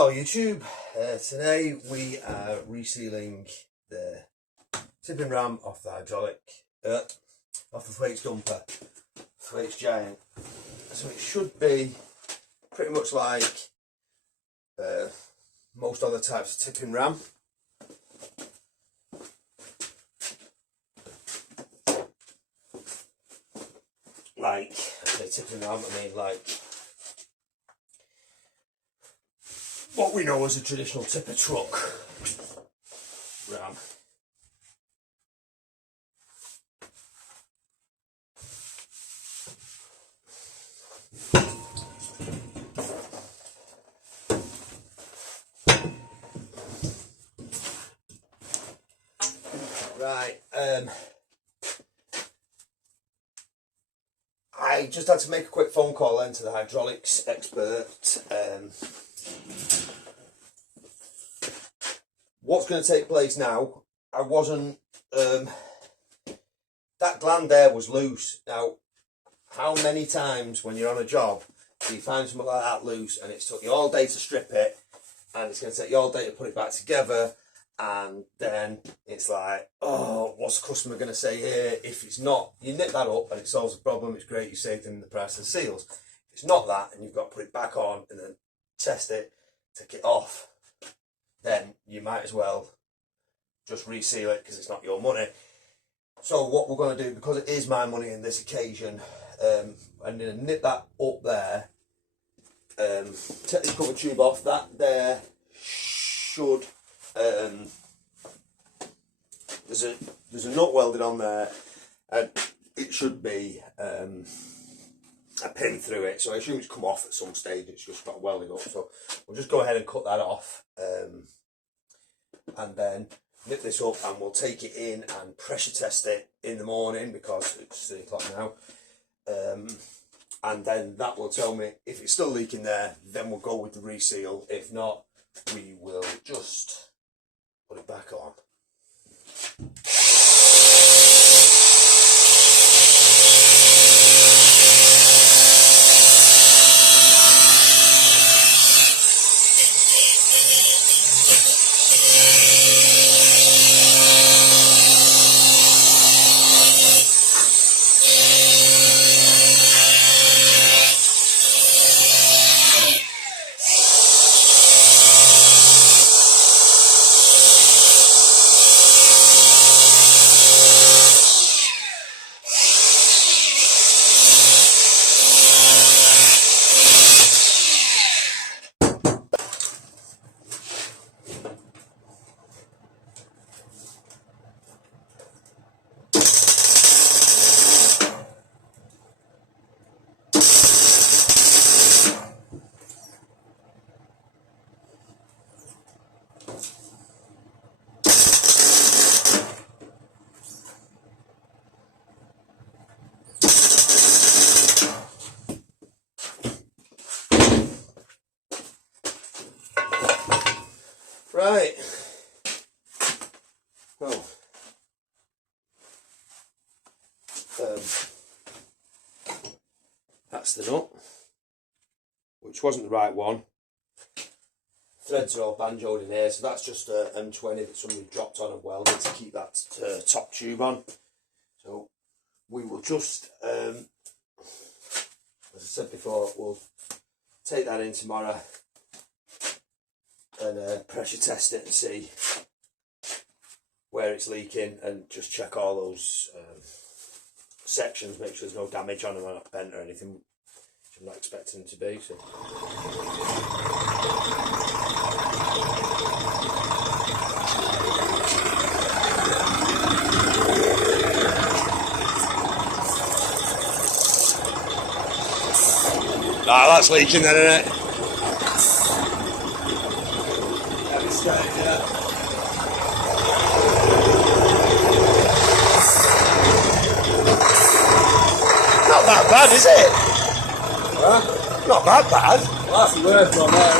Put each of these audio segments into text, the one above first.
Hello YouTube, today we are resealing the tipping ram off the hydraulic, off the Thwaites Dumper, Thwaites Giant. So it should be pretty much like most other types of tipping ram. Like, I say tipping ram, I mean like what we know as a traditional tipper truck ram. Right, I just had to make a quick phone call then to the hydraulics expert. What's going to take place now, I wasn't, that gland there was loose. Now, how many times when you're on a job do you find something like that loose and it's took you all day to strip it and it's going to take you all day to put it back together, and then it's like, oh, what's the customer going to say here? If it's not, you nip that up and it solves the problem, it's great, you save them the price of the seals. If it's not that and you've got to put it back on and then test it, take it off, then you might as well just reseal it because it's not your money. So what we're going to do, because it is my money in this occasion, I'm going to nip that up there, take the cover tube off. That there should, there's a nut welded on there and it should be a pin through it, so I assume it's come off at some stage, it's just got welded up, so we'll just go ahead and cut that off, and then nip this up and we'll take it in and pressure test it in the morning because it's 3 o'clock now, and then that will tell me if it's still leaking there, then we'll go with the reseal. If not, we will just put it back on. Right, well, that's the nut, which wasn't the right one. Threads are all banjoed in here, so that's just a M20 that somebody dropped on and welded to keep that top tube on. So we will just, as I said before, we'll take that in tomorrow and pressure test it and see where it's leaking and just check all those sections, make sure there's no damage on them or not bent or anything, which I'm not expecting them to be. So. Ah, that's leaking then, isn't it? Yeah. Not that bad, is it? Huh? Not that bad. Well, that's the worst one there,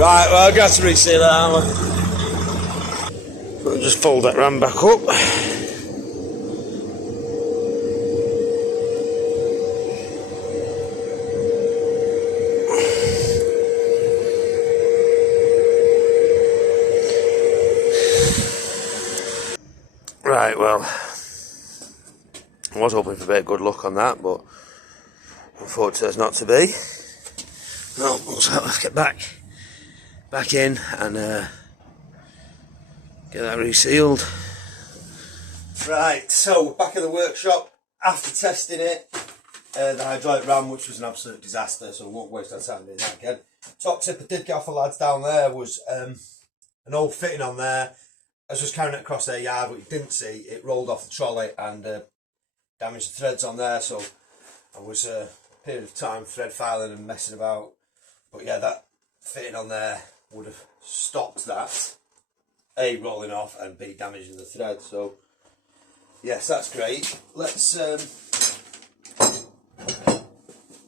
Right, well, I've got to reseal that, aren't we? We'll just fold that ram back up. Right, well, I was hoping for a bit of good luck on that, but unfortunately it's not to be. Well, we'll have to get back in and get that resealed. Right, so we're back in the workshop after testing it. The hydraulic ram, which was an absolute disaster, so we won't waste our time doing that again. Top tip I did get off the lads down there was an old fitting on there. I was just carrying it across their yard, what you didn't see, it rolled off the trolley and damaged the threads on there, so I was a period of time thread filing and messing about. But yeah, that fitting on there would have stopped that, A, rolling off, and B, damaging the thread. So yes, that's great. Let's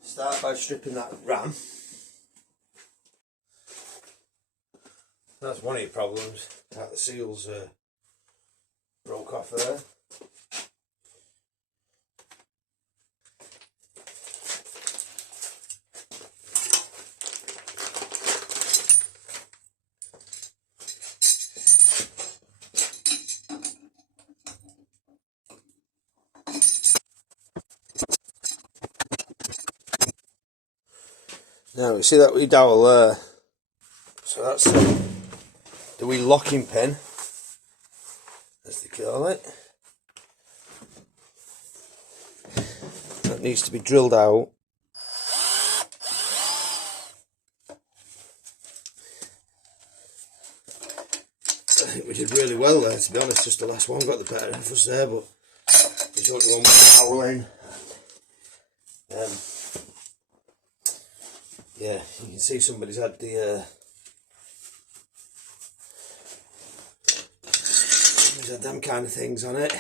start by stripping that ram. That's one of your problems, that the seals broke off there. Now you see that wee dowel there, so that's the wee locking pin, as they call it. That needs to be drilled out. I think we did really well there, to be honest. Just the last one got the better of us there, but we don't want to towel in. Yeah, you can see somebody's had the had them kind of things on it.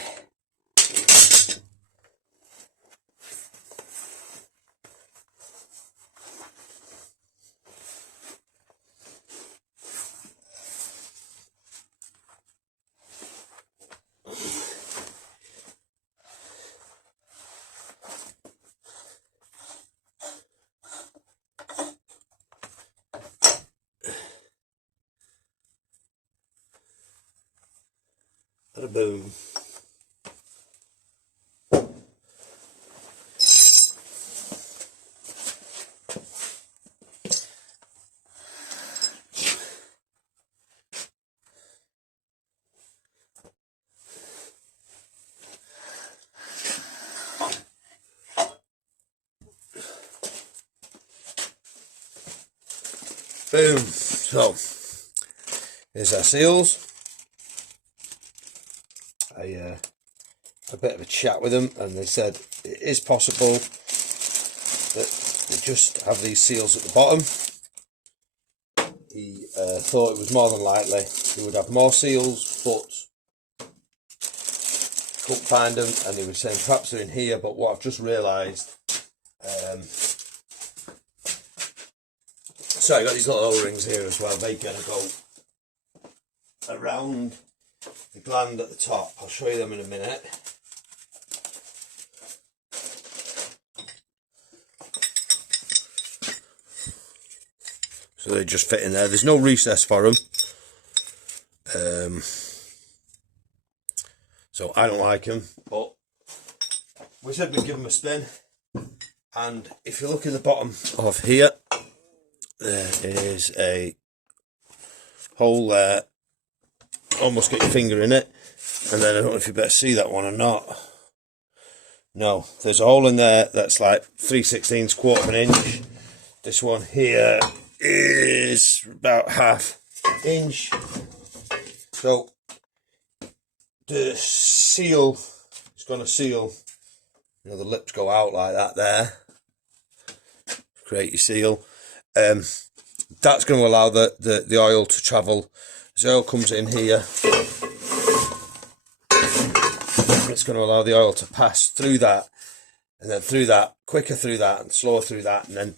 Bada boom. Boom. So here's our seals. I had a bit of a chat with them, and they said it is possible that they just have these seals at the bottom. He thought it was more than likely they would have more seals, but couldn't find them, and he was saying perhaps they're in here. But what I've just realised, so I got these little O-rings here as well. They're going to go around the gland at the top. I'll show you them in a minute. So they just fit in there. There's no recess for them. So I don't like them, but we said we'd give them a spin. And if you look in the bottom of here, there is a hole there. Almost get your finger in it, and then I don't know if you better see that one or not. No, there's a hole in there that's like 3/16, quarter of an inch. This one here is about ½ inch. So the seal is going to seal, you know, the lips go out like that there, create your seal. That's going to allow the oil to travel. The oil comes in here, it's going to allow the oil to pass through that, and then through that, quicker through that and slower through that, and then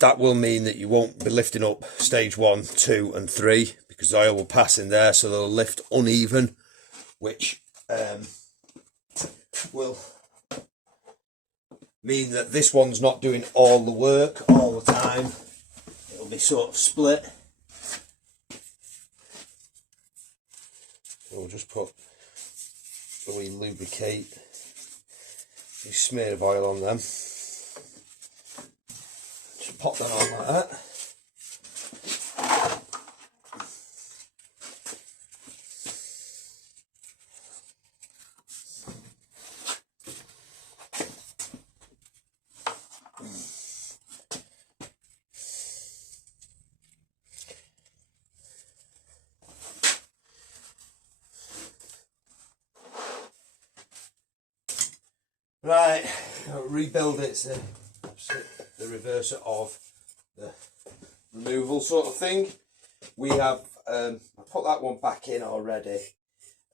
that will mean that you won't be lifting up stage 1, 2 and 3, because the oil will pass in there, so they'll lift uneven, which will mean that this one's not doing all the work all the time. It'll be sort of split. So we'll just put So we lubricate, you smear of oil on them, just pop that on like that. Right, rebuild it's the reverser of the removal sort of thing. We have, I put that one back in already.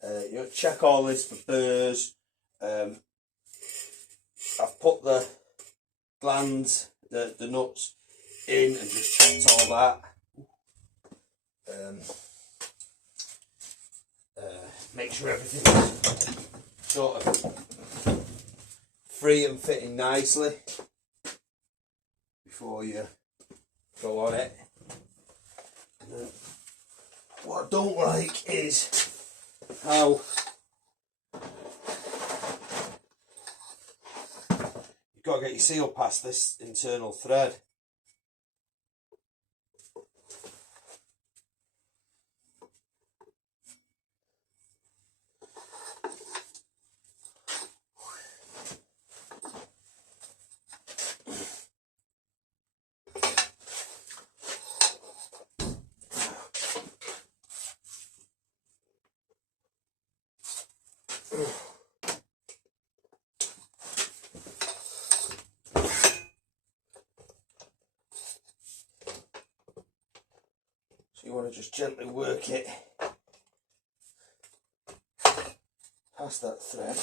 You know, check all this for burrs. I've put the glands, the nuts in and just checked all that. Make sure everything's sort of free and fitting nicely before you go on it. And then what I don't like is how you've got to get your seal past this internal thread. So you want to just gently work it past that thread.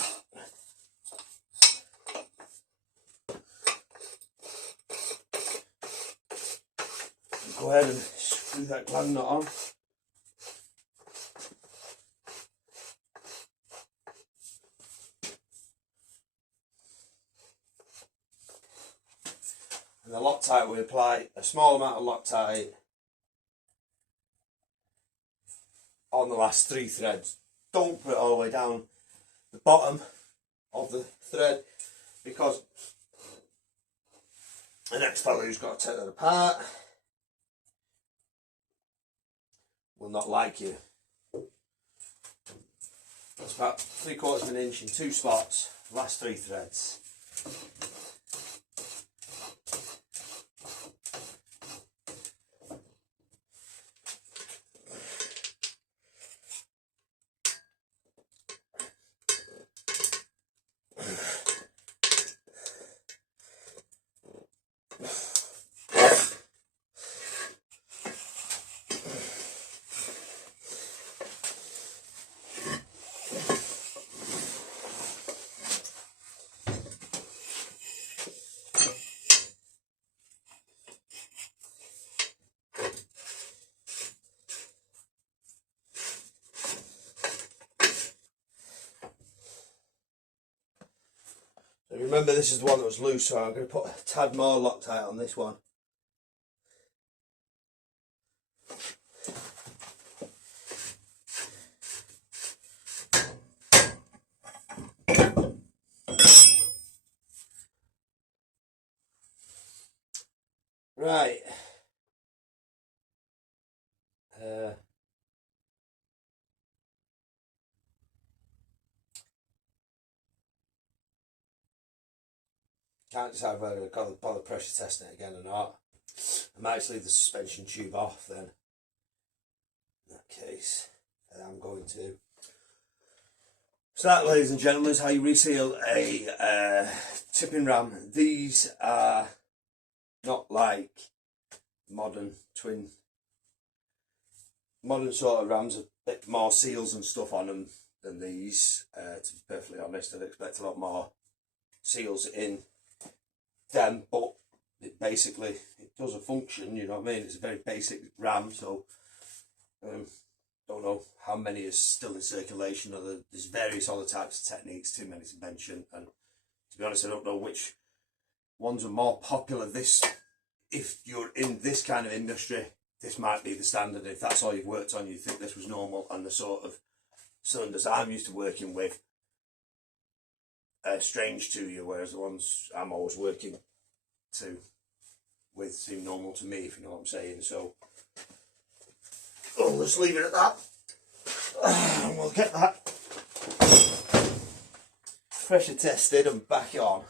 Go ahead and screw that gland nut on. And the Loctite, we apply a small amount of Loctite on the last 3 threads. Don't put it all the way down the bottom of the thread, because the next fellow who's got to take that apart will not like you. That's about 3/4 of an inch in 2 spots, last 3 threads. So remember, this is the one that was loose, so I'm going to put a tad more Loctite on this one. Right. Can't decide whether I've got to bother pressure testing it again or not. I might just leave the suspension tube off then. In that case, I'm going to. So that, ladies and gentlemen, is how you reseal a tipping ram. These are not like modern sort of rams, a bit more seals and stuff on them than these. To be perfectly honest, I'd expect a lot more seals in them, but it does a function, you know what I mean? It's a very basic ram, so don't know how many is still in circulation, or there's various other types of techniques, too many to mention, and to be honest, I don't know which ones are more popular. If you're in this kind of industry, this might be the standard. If that's all you've worked on, you think this was normal, and the sort of cylinders I'm used to working with strange to you, whereas the ones I'm always working with seem normal to me, if you know what I'm saying. So I'll just leave it at that, and we'll get that pressure tested and back on.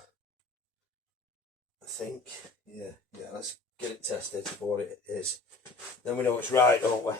I think, yeah, let's get it tested for what it is. Then we know it's right, don't we?